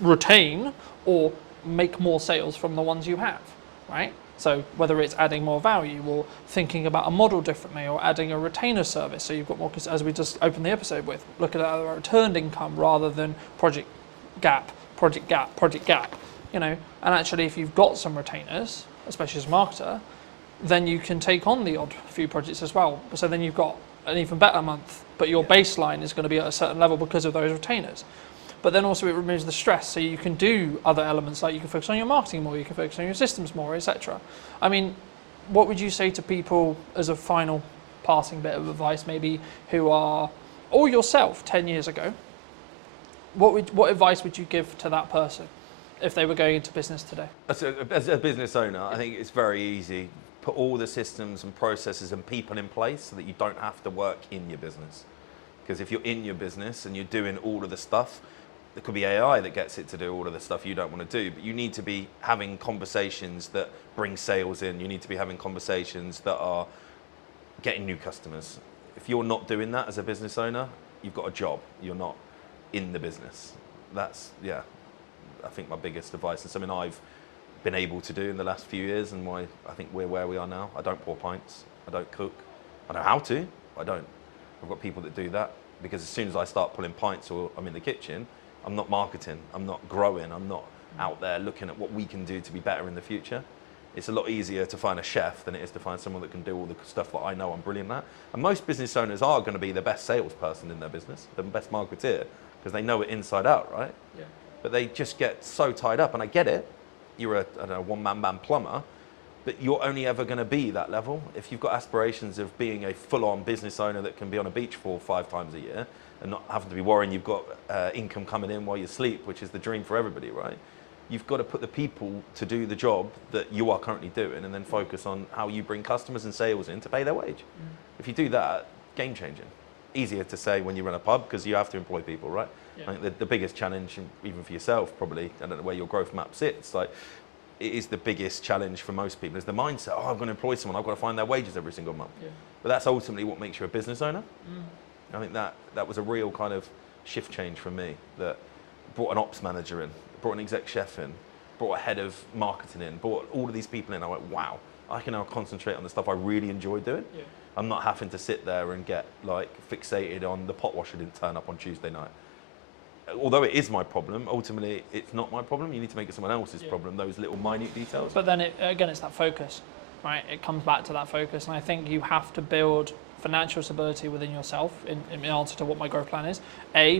retain or make more sales from the ones you have? Right? So whether it's adding more value or thinking about a model differently or adding a retainer service, so you've got more, as we just opened the episode with, look at a returned income rather than project gap. And actually if you've got some retainers, especially as a marketer, then you can take on the odd few projects as well. So then you've got an even better month, but your baseline is going to be at a certain level because of those retainers. But then also it removes the stress, so you can do other elements, like you can focus on your marketing more, you can focus on your systems more, etc. I mean, what would you say to people as a final passing bit of advice, maybe who are, or yourself 10 years ago, what advice would you give to that person if they were going into business today? As a business owner, I think it's very easy. Put all the systems and processes and people in place so that you don't have to work in your business. Because if you're in your business and you're doing all of the stuff, there could be AI that gets it to do all of the stuff you don't want to do, but you need to be having conversations that bring sales in. You need to be having conversations that are getting new customers. If you're not doing that as a business owner, you've got a job. You're not in the business. That's, I think my biggest advice and something I've been able to do in the last few years and why I think we're where we are now. I don't pour pints. I don't cook. I know how to, but I don't. I've got people that do that, because as soon as I start pulling pints or I'm in the kitchen, I'm not marketing, I'm not growing, I'm not out there looking at what we can do to be better in the future. It's a lot easier to find a chef than it is to find someone that can do all the stuff that I know I'm brilliant at. And most business owners are going to be the best salesperson in their business, the best marketeer, because they know it inside out, right? Yeah. But they just get so tied up, and I get it. You're a, I don't know, one-man band plumber, but you're only ever going to be that level. If you've got aspirations of being a full-on business owner that can be on a beach 4 or 5 times a year and not having to be worrying you've got income coming in while you sleep, which is the dream for everybody, right? You've got to put the people to do the job that you are currently doing, and then focus on how you bring customers and sales in to pay their wage. If you do that, game changing. Easier to say when you run a pub, because you have to employ people, right? Yeah. I think the biggest challenge, even for yourself probably, I don't know where your growth map sits, like, it is the biggest challenge for most people, is the mindset, oh, I'm going to employ someone, I've got to find their wages every single month. Yeah. But that's ultimately what makes you a business owner. I think that was a real kind of shift change for me, that brought an ops manager in, brought an exec chef in, brought a head of marketing in, brought all of these people in. I went, wow, I can now concentrate on the stuff I really enjoy doing. Yeah. I'm not having to sit there and get like fixated on the pot washer didn't turn up on Tuesday night. Although it is my problem, ultimately it's not my problem. You need to make it someone else's problem, those little minute details. But then again, it's that focus, right? It comes back to that focus, and I think you have to build financial stability within yourself in answer to what my growth plan is.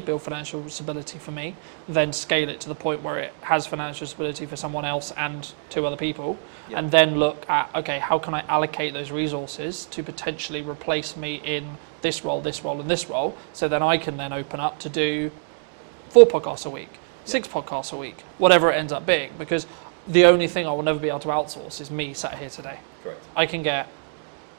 Build financial stability for me, then scale it to the point where it has financial stability for someone else and 2 other people, and then look at, okay, how can I allocate those resources to potentially replace me in this role, and this role, so then I can then open up to do 4 podcasts a week, 6 podcasts a week, whatever it ends up being, because the only thing I will never be able to outsource is me sat here today. Correct. I can get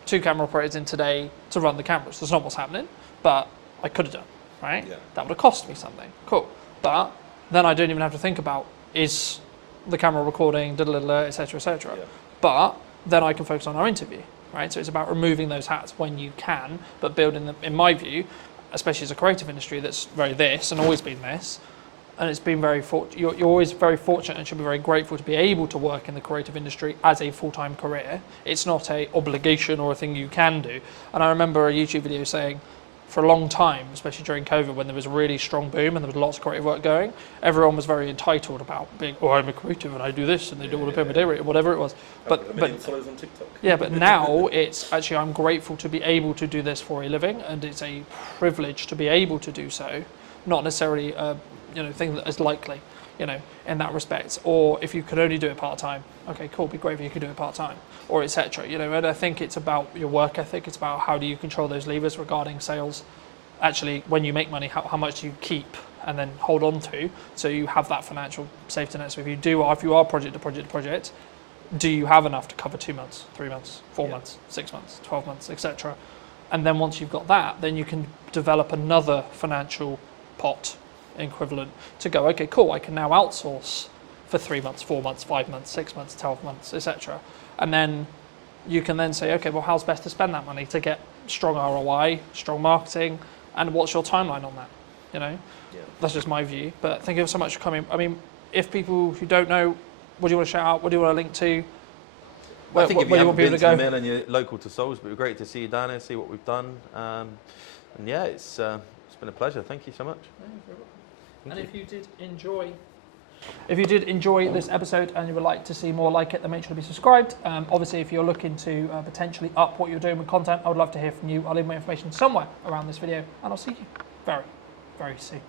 2 camera operators in today to run the cameras. That's not what's happening, but I could have done, right? Yeah. That would have cost me something. Cool. But then I don't even have to think about, is the camera recording, et cetera, et cetera. Yeah. But then I can focus on our interview, right? So it's about removing those hats when you can, but building them, in my view, especially as a creative industry that's very this and always been this, and it's been very you're always very fortunate and should be very grateful to be able to work in the creative industry as a full-time career. It's not a obligation or a thing you can do. And I remember a YouTube video saying, for a long time, especially during COVID, when there was a really strong boom and there was lots of creative work going, everyone was very entitled about being, oh, I'm a creative and I do this and they do all the pay my day rate or whatever it was. But followers on TikTok. yeah, but now it's actually, I'm grateful to be able to do this for a living, and it's a privilege to be able to do so, not necessarily a thing that is likely, in that respect. Or if you could only do it part-time, okay, cool, be great if you could do it part-time, or etc. And I think it's about your work ethic. It's about how do you control those levers regarding sales. Actually, when you make money, how much do you keep and then hold on to, so you have that financial safety net. So if you are project to project, do you have enough to cover 2 months, 3 months, 4 months, 6 months, 12 months, etc. And then once you've got that, then you can develop another financial pot equivalent to go, okay, cool, I can now outsource for 3 months, 4 months, 5 months, 6 months, 12 months, etc. And then you can then say, okay, well, how's best to spend that money to get strong ROI, strong marketing, and what's your timeline on that? That's just my view. But thank you so much for coming. I mean, if people who don't know, what do you want to shout out? What do you want to link to? I think if you haven't been to the go? mill and you're local to Salisbury, great to see you down here, see what we've done. And yeah, it's been a pleasure. Thank you so much. And if you did enjoy this episode and you would like to see more like it, then make sure to be subscribed. Obviously, if you're looking to potentially up what you're doing with content, I would love to hear from you. I'll leave my information somewhere around this video, and I'll see you very, very soon.